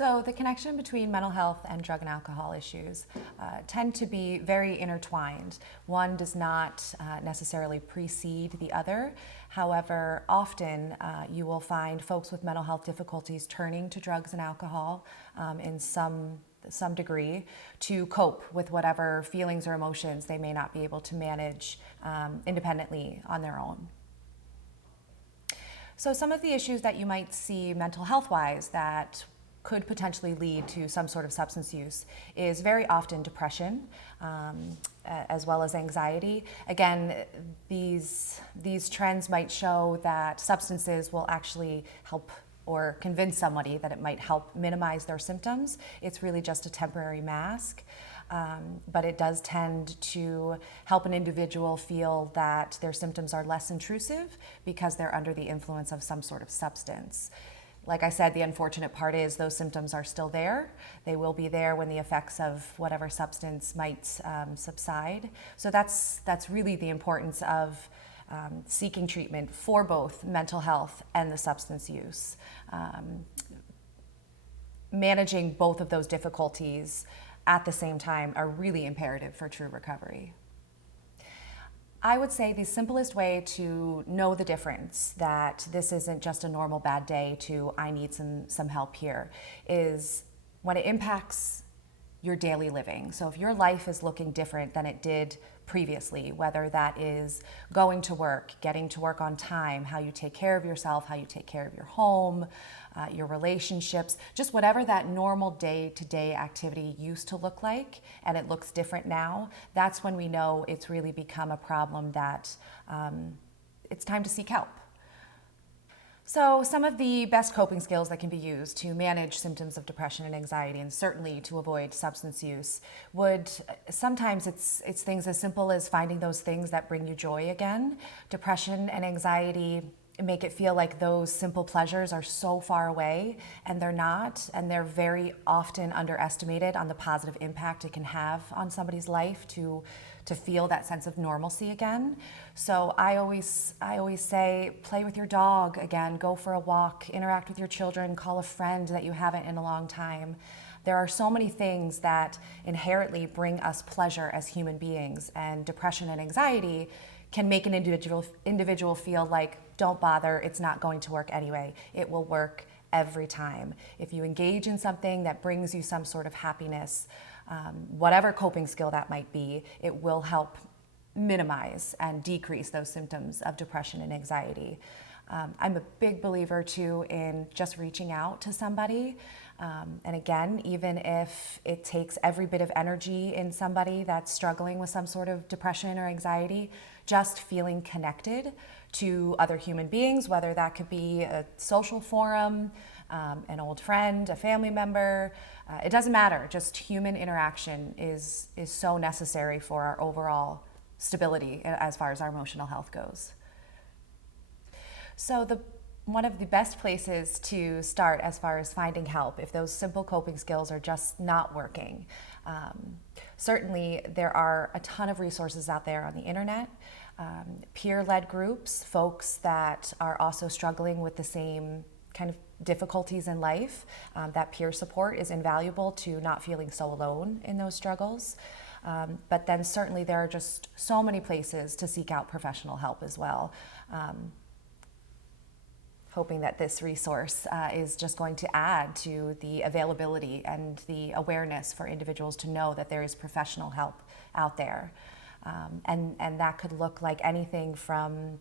So the connection between mental health and drug and alcohol issues tend to be very intertwined. One does not necessarily precede the other. However, often you will find folks with mental health difficulties turning to drugs and alcohol in some degree to cope with whatever feelings or emotions they may not be able to manage independently on their own. So some of the issues that you might see mental health-wise that could potentially lead to some sort of substance use is very often depression, as well as anxiety. Again, these trends might show that substances will actually help or convince somebody that it might help minimize their symptoms. It's really just a temporary mask. But it does tend to help an individual feel that their symptoms are less intrusive because they're under the influence of some sort of substance. Like I said, the unfortunate part is those symptoms are still there. They will be there when the effects of whatever substance might subside. So that's really the importance of seeking treatment for both mental health and the substance use. Managing both of those difficulties at the same time are really imperative for true recovery. I would say the simplest way to know the difference that this isn't just a normal bad day to I need some help here is when it impacts your daily living. So if your life is looking different than it did previously, whether that is going to work, getting to work on time, how you take care of yourself, how you take care of your home, your relationships, just whatever that normal day-to-day activity used to look like, and it looks different now, that's when we know it's really become a problem that it's time to seek help. So some of the best coping skills that can be used to manage symptoms of depression and anxiety, and certainly to avoid substance use, sometimes it's things as simple as finding those things that bring you joy again. Depression and anxiety make it feel like those simple pleasures are so far away, and they're not, and they're very often underestimated on the positive impact it can have on somebody's life to feel that sense of normalcy again. So I always say, play with your dog again, go for a walk, interact with your children, call a friend that you haven't in a long time. There are so many things that inherently bring us pleasure as human beings, and depression and anxiety can make an individual feel like, don't bother, it's not going to work anyway. It will work every time. If you engage in something that brings you some sort of happiness, whatever coping skill that might be, it will help minimize and decrease those symptoms of depression and anxiety. I'm a big believer too in just reaching out to somebody. And again, even if it takes every bit of energy in somebody that's struggling with some sort of depression or anxiety, just feeling connected to other human beings, whether that could be a social forum, an old friend, a family member, it doesn't matter. Just human interaction is so necessary for our overall stability as far as our emotional health goes. So one of the best places to start as far as finding help, if those simple coping skills are just not working, certainly there are a ton of resources out there on the internet, peer-led groups, folks that are also struggling with the same kind of difficulties in life. That peer support is invaluable to not feeling so alone in those struggles. But then certainly there are just so many places to seek out professional help as well. Hoping that this resource is just going to add to the availability and the awareness for individuals to know that there is professional help out there. And that could look like anything from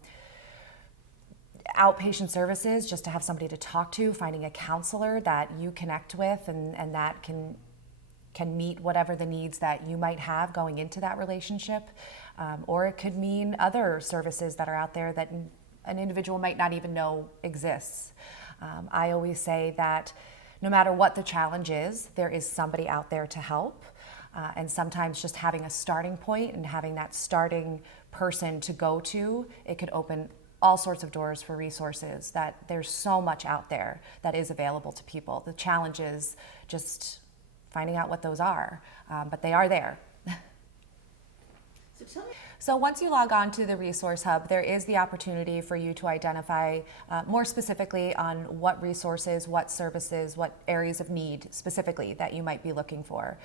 outpatient services, just to have somebody to talk to, finding a counselor that you connect with and that can meet whatever the needs that you might have going into that relationship. Or it could mean other services that are out there that an individual might not even know exists. I always say that no matter what the challenge is, there is somebody out there to help. And sometimes just having a starting point and having that starting person to go to, it could open all sorts of doors for resources. That there's so much out there that is available to people. The challenge is just finding out what those are, but they are there. So once you log on to the Resource Hub, there is the opportunity for you to identify more specifically on what resources, what services, what areas of need specifically that you might be looking for.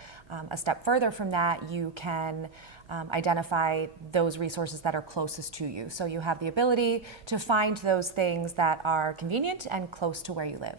A step further from that, you can identify those resources that are closest to you. So you have the ability to find those things that are convenient and close to where you live.